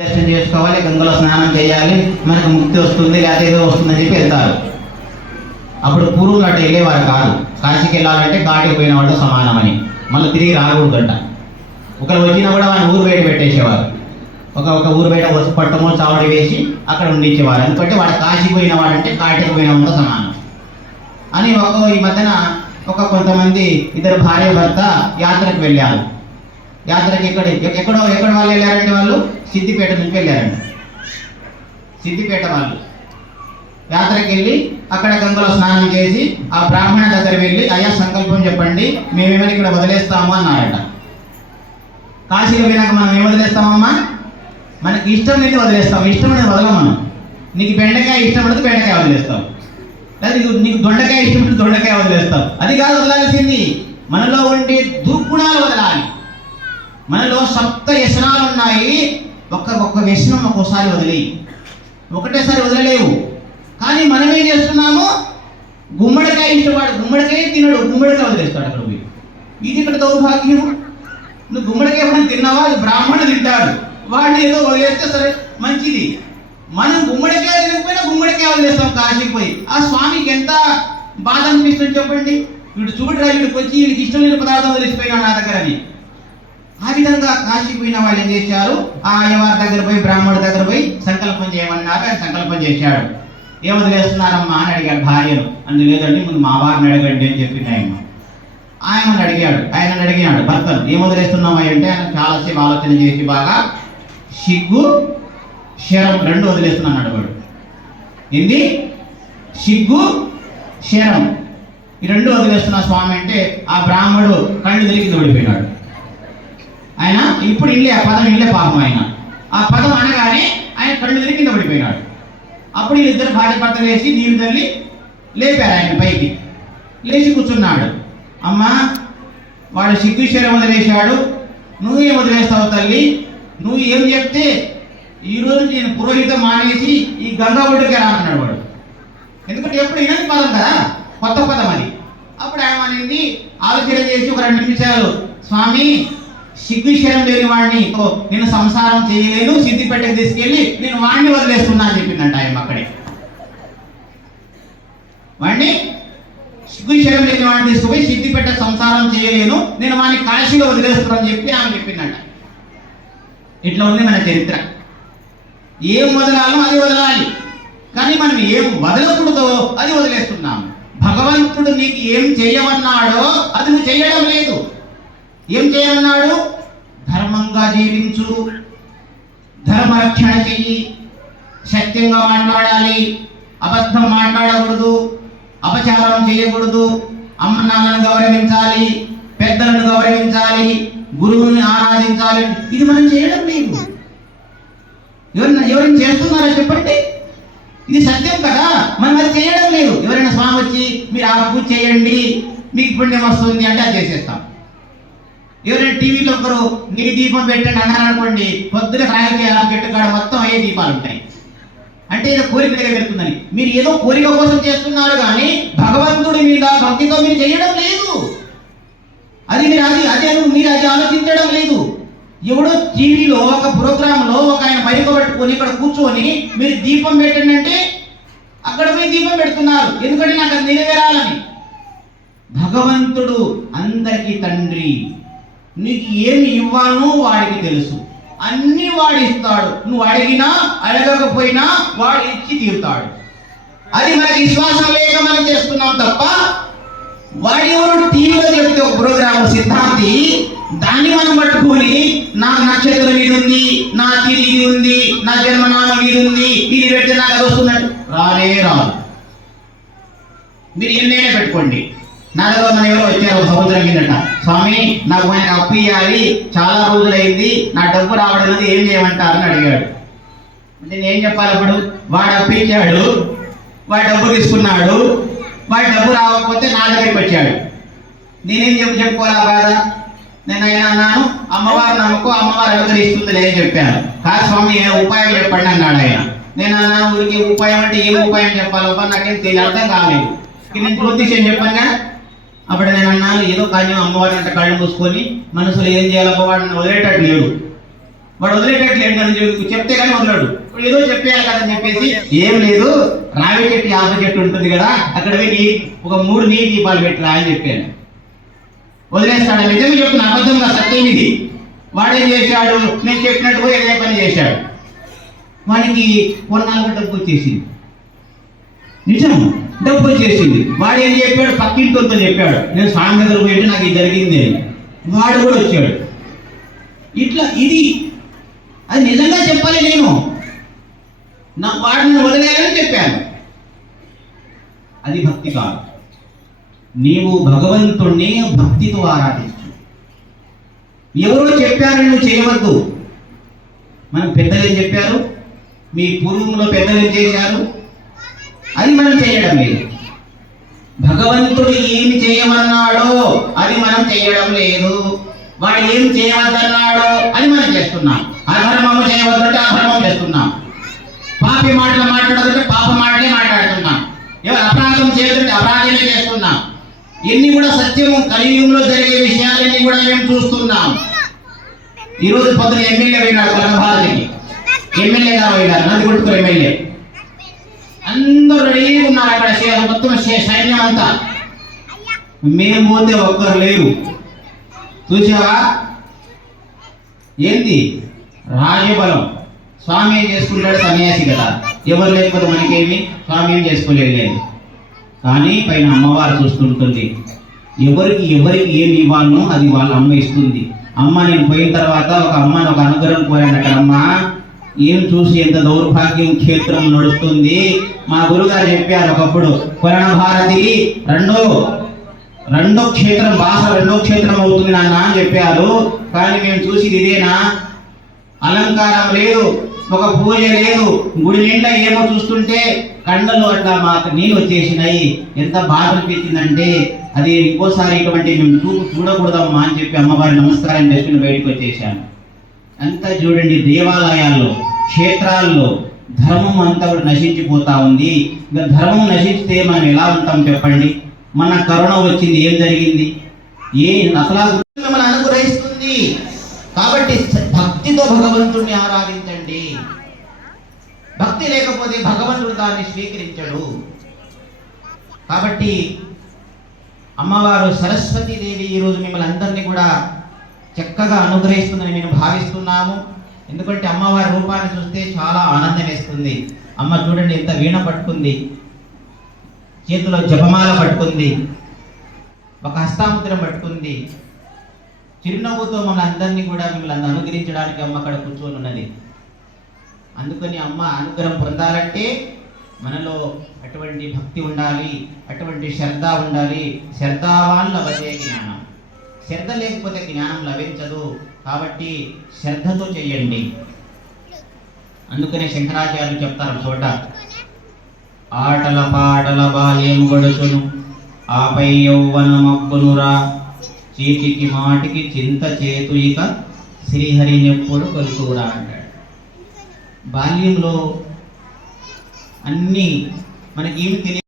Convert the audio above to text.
దర్శనం చేసుకోవాలి గంగలో స్నానం చేయాలి మనకు ముక్తి వస్తుంది లేకపోతే ఏదో వస్తుందని చెప్పి వెళ్తారు. అప్పుడు పూర్వం అటు వెళ్ళేవారు కాదు. కాశీకి వెళ్ళాలంటే కాటికి పోయిన వాళ్ళు సమానమని. మళ్ళీ తిరిగి రాకూడదంట. ఒకరు వచ్చినా కూడా వాడిని ఊరు బయట పెట్టేసేవారు. ఒక ఒక ఊరు బయట వచ్చి పట్టమో చావడి వేసి అక్కడ ఉండించేవారు. ఎందుకంటే వాడు కాశీకి పోయిన వాడంటే కాటికి పోయిన వాళ్ళతో సమానం. అని ఒక ఈ మధ్యన ఒక కొంతమంది ఇద్దరు భార్య భర్త యాత్రకు వెళ్ళారు. యాత్రకి ఎక్కడ? ఎక్కడో ఎక్కడ వాళ్ళు వెళ్ళారంటే వాళ్ళు? సిద్దిపేట నుంచి వెళ్ళారంట సిద్దిపేట వాళ్ళు. యాత్రకి వెళ్ళి అక్కడ గంగలో స్నానం చేసి ఆ బ్రాహ్మణ దగ్గర వెళ్ళి అయ్యా సంకల్పం చెప్పండి మేమేమైనా ఇక్కడ వదిలేస్తాము అన్నారట. కాశీలో పోయినాక మనం ఏం వదిలేస్తామమ్మా? మనకి ఇష్టం అయితే వదిలేస్తాం. ఇష్టం అనేది వదలం మనం. నీకు బెండకాయ ఇష్టం పడితే బెండకాయ వదిలేస్తాం. లేదా నీకు నీకు దొండకాయ ఇష్టం పడితే దొండకాయ వదిలేస్తాం. అది కాదు వదలాల్సింది. మనలో ఉండే దుర్గుణాలు వదలాలి. మనలో సప్త వ్యసనాలు ఉన్నాయి ఒక్క ఒక్క వ్యసనం ఒక్కోసారి వదిలేయి. ఒకటేసారి వదిలేవు కానీ మనం ఏం చేస్తున్నాము? గుమ్మడికాయ ఇష్టపడు గుమ్మడికాయ తినడు. గుమ్మడికాయ వదిలేస్తాడు అక్కడ పోయి. ఇది ఇక్కడ దౌర్భాగ్యం నువ్వు గుమ్మడికాయ ఎప్పుడైనా తిన్నావా? అది బ్రాహ్మణుడు తింటాడు. వాడిని ఏదో వదిలేస్తే సరే మంచిది. మనం గుమ్మడికాయ తినకపోయినా గుమ్మడికాయ వదిలేస్తాం కాశీకి పోయి. ఆ స్వామికి ఎంత బాధ అనిపిస్తుంది చెప్పండి. వీడు చూడరా వీడికి వచ్చి వీడికి ఇష్టం లేని పదార్థం వదిలేసిపోయినా నా దగ్గర అని. ఆ విధంగా కాశీ పోయిన వాళ్ళు ఏం చేశారు? ఆ అయ్యవారి దగ్గర పోయి బ్రాహ్మణుడి దగ్గర పోయి సంకల్పం చేయమన్నారు. ఆయన సంకల్పం చేశాడు. ఏం వదిలేస్తున్నారమ్మా అని అడిగాడు భార్యను. అందు లేదండి ముందు మా వారిని అడగండి అని చెప్పింది ఆయన. ఆయనను అడిగాడు. ఆయనను అడిగినాడు భర్తను ఏం వదిలేస్తున్నామా అంటే ఆయన చాలాసేపు ఆలోచన చేసి బాగా సిగ్గు శరం రెండు వదిలేస్తున్నాడు వాడు. ఏంది? సిగ్గు శరం ఈ రెండు వదిలేస్తున్న స్వామి అంటే ఆ బ్రాహ్మడు కళ్ళు తిరిగి ఓడిపోయినాడు ఆయన ఇప్పుడు ఇల్లే ఆ పదం ఇల్లే పాపం ఆయన. ఆ పదం అనగానే ఆయన కళ్ళు తిరిగి కింద పడిపోయినాడు. అప్పుడు వీళ్ళిద్దరు భార్య భర్త లేచి నీరు తల్లి లేపారు ఆయన పైకి. లేచి కూర్చున్నాడు. అమ్మా వాడు సిగ్గు శరం వదిలేశాడు. నువ్వేం వదిలేస్తావు తల్లి? నువ్వు ఏం చెప్తే ఈరోజు నేను పురోహితం మానేసి ఈ గంగా ఒడ్డుకి రానన్నాడు వాడు. ఎందుకంటే ఎప్పుడు ఇనది పదం కదా? కొత్త పదం అది. అప్పుడు ఆయన అనేది ఆలోచన చేసి ఒక రెండు నిమిషాలు స్వామి సిగ్గుశరం లేని వాడిని ఓ, నేను సంసారం చేయలేను సిద్ధిపేటకు తీసుకెళ్ళి నేను వాడిని వదిలేస్తున్నా అని చెప్పిందంట ఆయన అక్కడే. వాడిని సిగ్గుశరం లేని వాడిని తీసుకుపోయి సిద్ధిపేట సంసారం చేయలేను నేను వాడిని కాశీలో వదిలేస్తున్నాను చెప్పి ఆమె చెప్పిందంట. ఇట్లా ఉంది మన చరిత్ర. ఏం వదలాలో అది వదలాలి. కానీ మనం ఏం వదలకూడదో అది వదిలేస్తున్నాము. భగవంతుడు నీకు ఏం చేయమన్నాడో అది నువ్వు చేయడం లేదు. ఏం చేయమన్నాడు ధర్మంగా జీవించు. ధర్మరక్షణ చెయ్యి. సత్యంగా మాట్లాడాలి. అబద్ధం మాట్లాడకూడదు. అపచారం చేయకూడదు. అమ్మ నాన్నను గౌరవించాలి. పెద్దలను గౌరవించాలి. గురువుని ఆరాధించాలి. ఇది మనం చేయడం లేదు ఎవరైనా ఎవరైనా చేస్తున్నారా చెప్పండి. ఇది సత్యం కదా. మనం అది చేయడం లేదు. ఎవరైనా స్వామి వచ్చి మీరు ఆ పూజ చేయండి. మీకు పుణ్యం వస్తుంది అంటే అది చేసేస్తాం. ఎవరైనా టీవీలో ఒకరు నీ దీపం పెట్టండి అన్నారు అనుకోండి పొద్దున సాయంకి ఆ కాడ మొత్తం అయ్యే దీపాలు ఉంటాయి? అంటే ఏదో కోరిక నెరవేరుతుందని. మీరు ఏదో కోరిక కోసం చేస్తున్నారు కానీ భగవంతుడి మీద భక్తితో మీరు చేయడం లేదు. అది మీరు అది అదే మీరు అది ఆలోచించడం లేదు. ఎవడో టీవీలో ఒక ప్రోగ్రాంలో ఒక ఆయన మైక పట్టుకొని ఇక్కడ కూర్చొని మీరు దీపం పెట్టండి అంటే అక్కడ పోయి దీపం పెడుతున్నారు. ఎందుకంటే నాకు అది నెరవేరాలని. భగవంతుడు అందరికీ తండ్రి. నీకు ఏమి ఇవ్వాలో వాడికి తెలుసు. అన్ని వాడు ఇస్తాడు నువ్వు అడిగినా అడగకపోయినా వాడు ఇచ్చి తీరుతాడు. అది మనకి విశ్వాసం లేక మనం చేస్తున్నాం తప్ప వాడి ఎవరు టీవీలో చెప్తే ఒక ప్రోగ్రామ్ సిద్ధాంతి దాన్ని మనం పట్టుకొని నా నక్షత్రం ఇది ఉంది నా తిరిగి ఇది ఉంది నా జన్మనామం ఇది ఉంది ఇది పెడితే నాకు అది వస్తున్నట్టు రాలే రాదు. మీరు ఎన్నైనా పెట్టుకోండి. నా దగ్గర ఎవరో వచ్చారు ఒక సంవత్సరం కిందట స్వామి నాకు ఆయన అప్పు ఇవ్వాలి చాలా రోజులైంది నా డబ్బు రావడం లేదు ఏం చేయమంటారు అని అడిగాడు. అంటే నేను చెప్పాలి అప్పుడు? వాడు అప్పు ఇచ్చాడు వాడు డబ్బు తీసుకున్నాడు వాడి డబ్బు రాకపోతే నా దగ్గరికి వచ్చాడు. నేనేం చెప్పు చెప్పుకోవాలా బాధ? నేను అయినా అన్నాను అమ్మవారు నమ్మకం అమ్మవారు అనుగ్రహిస్తుంది లేని చెప్పాను. కాదు స్వామి ఏ ఉపాయం చెప్పండి అన్నాడు ఆయన. నేను అన్నాను ఊరికి ఉపాయం అంటే ఏం ఉపాయం చెప్పాలబ్బా నాకేం తెలియదు అర్థం కాలేదు. నేను జ్యోతిష్యం చెప్పాను కదా అప్పుడు నేను అన్నాను ఏదో కానీ అమ్మవారిని అంటే కళ్ళు మూసుకొని మనసులో ఏం చేయాలో వాడిని వదిలేటట్టు లేడు. వాడు వదిలేటట్టు ఏంటని చెప్పి చెప్తే కానీ వదలడు. ఇప్పుడు ఏదో చెప్పేయాలి కదా అని చెప్పేసి ఏం లేదు రావి చెట్టు యాప చెట్టు ఉంటుంది కదా అక్కడ పోయి ఒక మూడు నీటి దీపాలు పెట్టిరా అని చెప్పాను వదిలేస్తాడు? నిజంగా చెప్తున్న అబద్ధంగా సత్యం ఇది. వాడేం చేశాడు? నేను చెప్పినట్టు పోయి అదే పని చేశాడు. వానికి కొన్నాళ్ళకి డబ్బు వచ్చేసింది. నిజం? డబ్బు వచ్చేసింది వాడు ఏం చెప్పాడు? పక్కింటితో చెప్పాడు. నేను స్వామి దగ్గర పోయి నాకు ఇది జరిగింది వాడు కూడా వచ్చాడు. ఇట్లా ఇది అది నిజంగా చెప్పాలి నేను. నా వాడిని వదిలేయాలని చెప్పాను. అది భక్తి కాదు. నీవు భగవంతుణ్ణి భక్తితో ఆరాధించు. ఎవరో చెప్పారు నువ్వు చేయవద్దు. మన పెద్దలు ఏం చెప్పారు? మీ పూర్వంలో పెద్దలు ఏం చేశారు అది మనం చేయడం లేదు. భగవంతుడు ఏమి చేయమన్నాడో అది మనం చేయడం లేదు. వాడు ఏం చేయవద్దన్నాడో అది మనం చేస్తున్నాం. అధర్మము చేయవద్దంటే అధర్మం చేస్తున్నాం. పాపి మాటలు మాట్లాడదంటే పాప మాటలే మాట్లాడుతున్నాం. ఎవరు అపరాధం చేయదంటే అపరాధమే చేస్తున్నాం. ఎన్ని కూడా సత్యము కలియుగంలో జరిగే విషయాలన్నీ కూడా మేము చూస్తున్నాం. ఈ రోజు పొద్దున ఎమ్మెల్యే పోయినాడు కలభారతికి ఎమ్మెల్యే గారు పోయినారు నందిగుట్టుకు ఎమ్మెల్యే. అందరూ రెడీగా ఉన్నారు అక్కడ మొత్తం సైన్యం అంతా. మేము పోతే ఒక్కరు లేరు. చూసావా? ఏంది? రాజబలం. స్వామి ఏం చేసుకుంటాడు? సన్యాసి కదా. ఎవరు లేకపోతే మనకేమి? స్వామి ఏం చేసుకోలేదు లేదు. కానీ పైన అమ్మవారు చూస్తుంటుంది. ఎవరికి ఎవరికి ఏమి ఇవ్వాలనో అది వాళ్ళ అమ్మ ఇస్తుంది. అమ్మ నేను పోయిన తర్వాత ఒక అమ్మని ఒక అనుగ్రహం కోరాను అక్కడ అమ్మ. ఏం చూసి ఎంత దౌర్భాగ్యం క్షేత్రం నడుస్తుంది? మా గురుగారు చెప్పారు ఒకప్పుడు పురాణ భారతి రెండో రెండో క్షేత్రం భాష రెండో క్షేత్రం అవుతుంది నాన్న అని చెప్పారు. కానీ మేము చూసి ఇదేనా? అలంకారం లేదు ఒక పూజ లేదు. గుడి నిండా ఏమో చూస్తుంటే కండలు అట్లా మాకు నీళ్ళు వచ్చేసినాయి. ఎంత బాధ అనిపించిందంటే అది ఇంకోసారి ఇటువంటి మేము చూపు చూడకూడదమ్మా అని చెప్పి అమ్మవారి నమస్కారం చేసుకుని బయటకు వచ్చేసాను. అంతా చూడండి దేవాలయాల్లో క్షేత్రాల్లో ధర్మం అంతా నశించిపోతా ఉంది. ఇంకా ధర్మం నశిస్తే మనం ఎలా ఉంటాం చెప్పండి? మన కరోనా వచ్చింది ఏం జరిగింది? ఏ అసలు మిమ్మల్ని అనుగ్రహిస్తుంది. కాబట్టి భక్తితో భగవంతుణ్ణి ఆరాధించండి. భక్తి లేకపోతే భగవంతుడు దాన్ని స్వీకరించడు. కాబట్టి అమ్మవారు సరస్వతీదేవి ఈరోజు మిమ్మల్ని అందరినీ కూడా చక్కగా అనుగ్రహిస్తుందని మేము భావిస్తున్నాము. ఎందుకంటే అమ్మవారి రూపాన్ని చూస్తే చాలా ఆనందం వేస్తుంది అమ్మ చూడండి ఎంత వీణ పట్టుకుంది. చేతిలో జపమాల పట్టుకుంది. ఒక హస్తాముద్రం పట్టుకుంది. చిరునవ్వుతో మన అందరినీ కూడా మిమ్మల్ని అనుగ్రహించడానికి అమ్మ అక్కడ కూర్చొని ఉన్నది. అందుకని అమ్మ అనుగ్రహం పొందాలంటే మనలో అటువంటి భక్తి ఉండాలి అటువంటి శ్రద్ధ ఉండాలి. శ్రద్ధావాన్ లభతే జ్ఞానం. శ్రద్ధ లేకపోతే జ్ఞానం లభించదు. కాబట్టి శ్రద్ధతో చేయండి అందుకనే శంకరాచార్యులు చెప్తారు చోట ఆటల పాటల బాల్యం గడుచును ఆపై యౌవనమబ్బునురా చీటికి మాటికి చింత చేతు ఇక శ్రీహరినెప్పుడు కొలుకురా అంటాడు. బాల్యంలో అన్నీ ఏం తెలియ